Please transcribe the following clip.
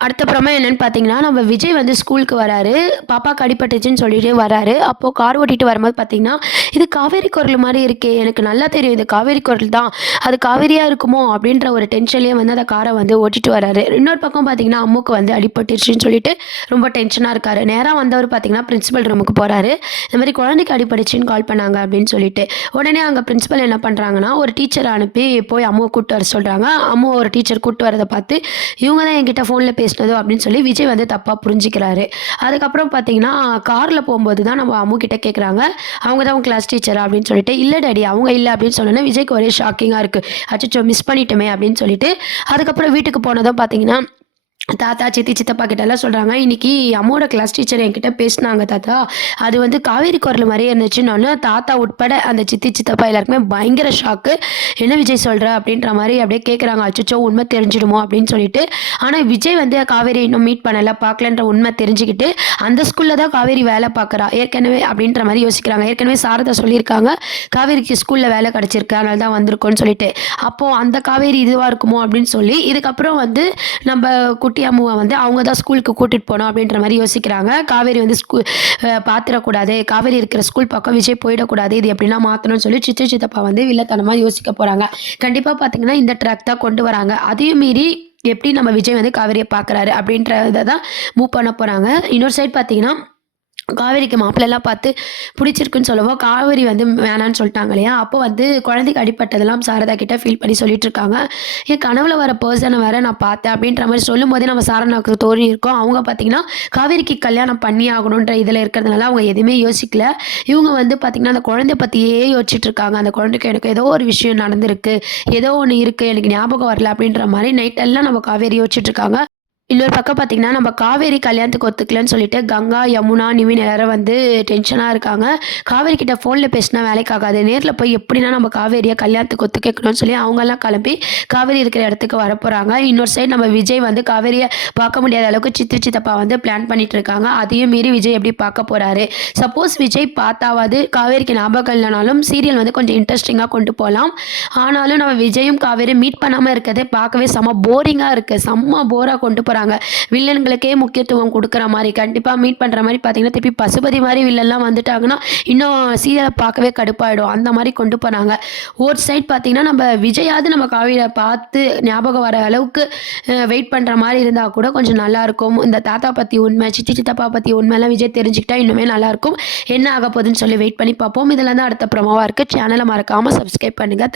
அடுத்தப்புறமா என்னன்னு பார்த்தீங்கன்னா, நம்ம விஜய் வந்து ஸ்கூலுக்கு வராரு. பாப்பாக்கு அடிபட்டுச்சுன்னு சொல்லிட்டு வராரு. அப்போ கார் ஓட்டிட்டு வரும்போது பார்த்தீங்கன்னா, "இது காவேரி குரல் மாரி இருக்கே! எனக்கு நல்லா தெரியும். இது காவேரி குரல் தான். அது காவேரியா இருக்குமோ?" அப்படின்ற ஒரு டென்ஷன்லேயே வந்து அந்த கார வந்து ஓட்டிட்டு வராரு. இன்னொரு பக்கம் பார்த்தீங்கன்னா, அம்முக்கு வந்து அடிபட்டுருச்சுன்னு சொல்லிட்டு ரொம்ப டென்ஷனா இருக்காரு. நேரா வந்தவர் பார்த்தீங்கன்னா, பிரின்சிபல் ரூமுக்கு போறாரு. இந்த மாரி குழந்தைக்கு அடிபட்டுச்சுன்னு கால் பண்ணாங்க அப்படின்னு சொல்லிட்டு. உடனே அங்க பிரின்சிபல் என்ன பண்றாங்கன்னா, ஒரு டீச்சர அனுப்பி போய் அம்முவ கூட்டு வர சொல்றாங்க. அம்முவ ஒரு டீச்சர் கூட்டு வரத பார்த்து, இவங்க தான் என்கிட்ட ஃபோன்ல பேசினதோ அப்படின்னு சொல்லி விஜய் வந்து தப்பா புரிஞ்சுக்கிறாரு. அதுக்கப்புறம் பார்த்தீங்கன்னா, கார்ல போம்போது தான் நம்ம அம்மு கிட்ட கேட்குறாங்க. அவங்க தான் உங்க கிளாஸ் டீச்சரா? அப்படின்னு சொல்லிட்டு. இல்ல டாடி அவங்க இல்ல அப்படின்னு சொன்னோனே விஜய்க்கு ஒரே ஷாக்கிங்கா இருக்கு. அச்சச்சோ! மிஸ் பண்ணிட்டோமே அப்படின்னு சொல்லிட்டு, அதுக்கப்புறம் வீட்டுக்கு போனதும் பார்த்தீங்கன்னா, தாத்தா, சித்தி, சித்தப்பா கிட்டலாம் சொல்றாங்க. "இன்னைக்கு அம்மாவோட கிளாஸ் டீச்சர் என்கிட்ட பேசினாங்க தாத்தா. அது வந்து காவேரி குரல் மாரியே இருந்துச்சுன்னோனே" தாத்தா உட்பட அந்த சித்தி, சித்தப்பா எல்லாருக்குமே பயங்கர ஷாக்கு. "என்ன விஜய் சொல்ற?" அப்படின்ற மாரி அப்படியே கேட்குறாங்க. அச்சச்சோ! உண்மை தெரிஞ்சிடுமோ அப்படின்னு சொல்லிட்டு. ஆனா விஜய் வந்து காவேரி இன்னும் மீட் பண்ணல, பார்க்கலன்ற உண்மை தெரிஞ்சுக்கிட்டு, அந்த ஸ்கூல்ல தான் காவேரி வேலை பார்க்குறா. ஏற்கனவே அப்படின்ற மாரி யோசிக்கிறாங்க. ஏற்கனவே சாரதா சொல்லியிருக்காங்க, "காவேரிக்கு ஸ்கூல்ல வேலை கிடைச்சிருக்கு. அதனால தான் வந்திருக்கோம்னு" சொல்லிட்டு. அப்போ அந்த காவேரி இதுவா இருக்குமோ அப்படின்னு சொல்லி, இதுக்கப்புறம் வந்து நம்ப குட்டி அம்முவ வந்து அவங்க தான் ஸ்கூலுக்கு கூட்டிட்டு போணும் அப்படின்ற மாரி யோசிக்கிறாங்க. காவேரி வந்து பாத்துறக்கூடாது. காவேரி இருக்கிற ஸ்கூல் பக்கம் விஜய் போயிடக்கூடாது. இது எப்படின்னா மாத்தணும்னு சொல்லி சித்தி, சித்தப்பா வந்து வில்லத்தனமா யோசிக்க போறாங்க. கண்டிப்பா பாத்தீங்கன்னா, இந்த ட்ராக் தான் கொண்டு வராங்க. அதையும் மீறி எப்படி நம்ம விஜய் வந்து காவேரிய பாக்குறாரு அப்படின்றத தான் மூவ் பண்ண போறாங்க. இன்னொரு சைட் பாத்தீங்கன்னா, காவேரிக்கு மாப்பிள்ளைலாம் பார்த்து பிடிச்சிருக்குன்னு சொல்லவும், காவேரி வந்து வேணான்னு சொல்ட்டாங்க இல்லையா? அப்போ வந்து குழந்தைக்கு அடிபட்டதெல்லாம் சாரதா கிட்ட ஃபீல் பண்ணி சொல்லிட்டுருக்காங்க. என் கனவுல வர பெர்சன வேற நான் பார்த்தேன் அப்படின்ற மாரி சொல்லும்போதே நம்ம சாரதாக்கு தோணியிருக்கும். அவங்க பார்த்தீங்கன்னா, காவேரிக்கு கல்யாணம் பண்ணியே ஆகணுன்ற இதில இருக்கிறதுனால அவங்க எதுவுமே யோசிக்கல. இவங்க வந்து பார்த்தீங்கன்னா, அந்த குழந்தைய பத்தியே யோசிச்சுட்டுருக்காங்க. அந்த குழந்தைக்கு எனக்கு ஏதோ ஒரு விஷயம் நடந்திருக்கு. ஏதோ ஒண்ணு இருக்கு. எனக்கு ஞாபகம் வரல அப்படின்ற மாரி நைட் எல்லாம் நம்ம காவேரி யோசிச்சுட்டுருக்காங்க. இன்னொரு பக்கம் பார்த்தீங்கன்னா, நம்ம காவேரி கல்யாணத்துக்கு ஒத்துக்கலன்னு சொல்லிட்டு, கங்கா, யமுனா, நிவின் எல்லாரும் வந்து டென்ஷனா இருக்காங்க. காவேரி கிட்ட ஃபோன்ல பேசினா வேலைக்கு ஆகாது. நேர்ல போய் எப்படின்னா நம்ம காவேரிய கல்யாணத்துக்கு ஒத்துக்க வைக்கணும்னு சொல்லி அவங்கலாம் கிளம்பி காவேரி இருக்கிற இடத்துக்கு வரப்போறாங்க. இன்னொரு சைடு நம்ம விஜய் வந்து காவேரிய பார்க்க முடியாத அளவுக்கு சித்தி, சித்தப்பா வந்து பிளான் பண்ணிட்டு இருக்காங்க. அதையும் மீறி விஜய் எப்படி பார்க்க போறாரு? சப்போஸ் விஜய் பார்த்தாவது காவேரிக்கு ஞாபகம் இல்லனாலும், சீரியல் வந்து கொஞ்சம் இன்ட்ரஸ்டிங்கா கொண்டு போலாம். ஆனாலும் நம்ம விஜயும், காவேரியும் மீட் பண்ணாம இருக்கிறதே பார்க்கவே செம்ம போரிங்கா இருக்கு. செம்ம போரா கொண்டு போறாங்க. வில்லன்களுக்கே முக்கியத்துவம் குடுக்குற மாரி, கண்டிப்பா மீட் பண்ற மாரி பார்த்தீங்கன்னா, திருப்பி பசுபதி மாரி வில்லன்லாம் வந்துட்டாங்கன்னா, இன்னும் சீரியல பார்க்கவே கடுப்பாயிடும். அந்த மாரி கொண்டு போனாங்க. ஒரு சைட் பார்த்தீங்கன்னா, நம்ம விஜயாவது நம்ம காவிய பார்த்து ஞாபகம் வர அளவுக்கு வெயிட் பண்ற மாரி இருந்தா கூட கொஞ்சம் நல்லாயிருக்கும். இந்த தாத்தா பத்தி உண்மை, சித்தி, சித்தப்பா பத்தி உண்மைலாம் விஜய் தெரிஞ்சுக்கிட்டா இன்னுமே நல்லாயிருக்கும். என்ன ஆக போகுதுன்னு சொல்லி வெயிட் பண்ணி பார்ப்போம். இதெல்லாம் தான் அடுத்த ப்ரோமோவா இருக்கு. சேனல மறக்காம சப்ஸ்கிரைப் பண்ணுங்க.